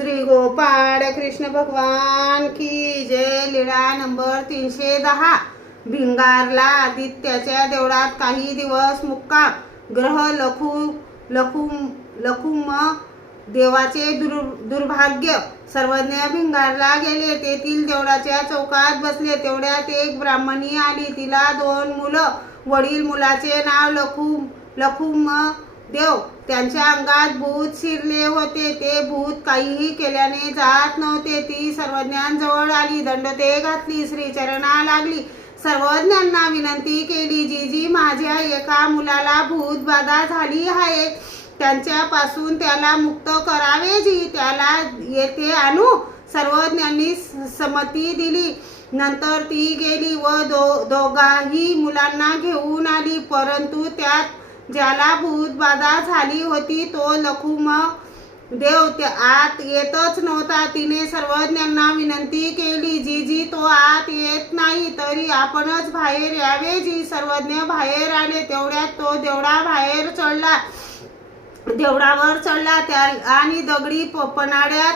श्री गोपाळ कृष्ण भगवान की जय लीळा नंबर तीनशे दहा. भिंगारला आदित्याच्या देवळात काही दिवस मुक्काम. ग्रह लखु लखुम लखुम देवाचे दुर् दुर्भाग्य. सर्वज्ञ भिंगारला गेले तेथील देवळाच्या चौकात बसले. तेवढ्यात एक ब्राह्मणी आली. तिला दोन मुलं वडील मुलाचे नाव लखुम लखुम देव त्यांच्या अंगात भूत शिरले होते. ते भूत काहीही केल्याने जात नव्हते. ती सर्वज्ञांजवळ आली. दंडते घातली. श्रीचरणा लागली. सर्वज्ञांना विनंती केली. जीजी माझ्या एका मुलाला भूत बाधा झाली आहे. त्यांच्यापासून त्याला मुक्त करावे. जी त्याला येथे आणू. सर्वज्ञांनी संमती दिली. नंतर ती गेली व दो दोघाही मुलांना घेऊन आली. परंतु त्यात ज्याला भूतबाधा झाली होती तो लखुम देव त्या आत येतच नव्हता. तिने सर्वज्ञांना विनंती केली जी जी तो आत येत नाही तरी आपणच बाहेर यावे. जी सर्वज्ञ बाहेर आले तेवढ्यात तो देवडा बाहेर चढला. देवडावर चढला त्या आणि दगडी प- पन्हाळ्यात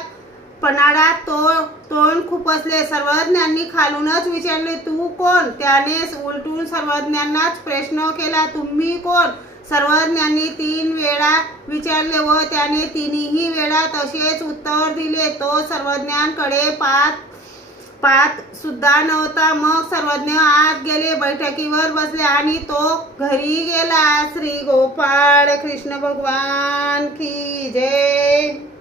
पन्हाळ्यात तो तोंड खुपसले. सर्वज्ञांनी खालूनच विचारले तू कोण? त्याने उलटून सर्वज्ञांनाच प्रश्न केला तुम्ही कोण? सर्वज्ञांनी तीन वेळा विचारले व त्याने तिन्ही वेळा तसेच उत्तर दिले. तो सर्वज्ञांकडे पाच पात सुद्धा नव्हता. मग सर्वज्ञ आत गेले बैठकीवर बसले आणि तो घरी गेला. श्री गोपाळ कृष्ण भगवान की जय.